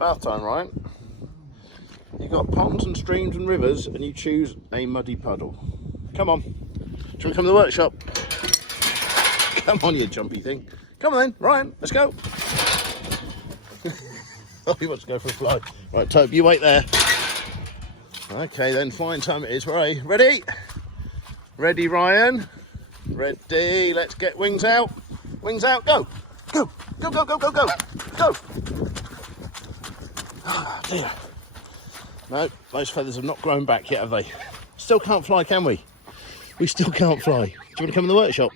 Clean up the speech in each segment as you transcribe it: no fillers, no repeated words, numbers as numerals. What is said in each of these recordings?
Bath time, right? You've got ponds and streams and rivers, and you choose a muddy puddle. Come on. Do you want to come to the workshop? Come on, you jumpy thing. Come on then, Ryan, let's go. Oh, he wants to go for a fly. Right, Toby, you wait there. Okay, then, flying time it is. Right, ready? Ready, Ryan? Ready, let's get wings out. Wings out, go. Go, go, go, go, go, go. Go. Ah, dear. No, those feathers have not grown back yet, have they? Still can't fly, can we? We still can't fly. Do you want to come in the workshop?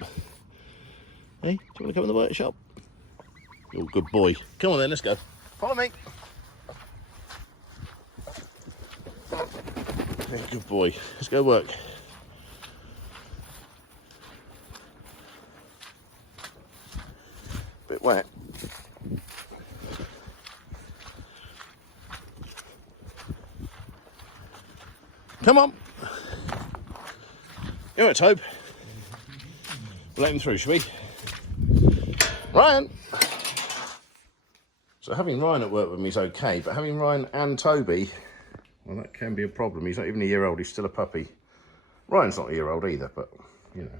Hey, do you want to come in the workshop? Oh, good boy. Come on then, let's go. Follow me. Yeah, good boy. Let's go work. Bit wet. Come on. You alright, Tobe? We'll let him through, shall we? Ryan! So having Ryan at work with me is okay, but having Ryan and Toby, well, that can be a problem. He's not even a year old, he's still a puppy. Ryan's not a year old either, but, you know.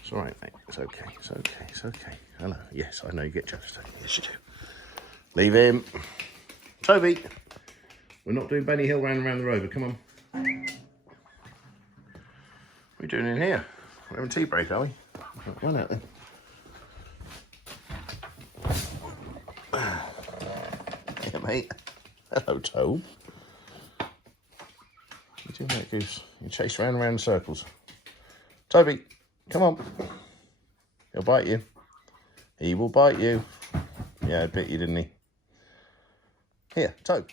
It's all right, mate. It's okay, it's okay, it's okay. I know, yes, I know you get jealous, don't you? Yes, you do. Leave him. Toby, we're not doing Benny Hill round and round the rover, come on. What are we doing in here? We're having tea break, are we? Run out then. Yeah, mate. Hello, Tobe. What are you doing that, Goose? You chase round and round in circles. Toby, come on. He'll bite you. He will bite you. Yeah, I bit you, didn't he? Here, Tobe.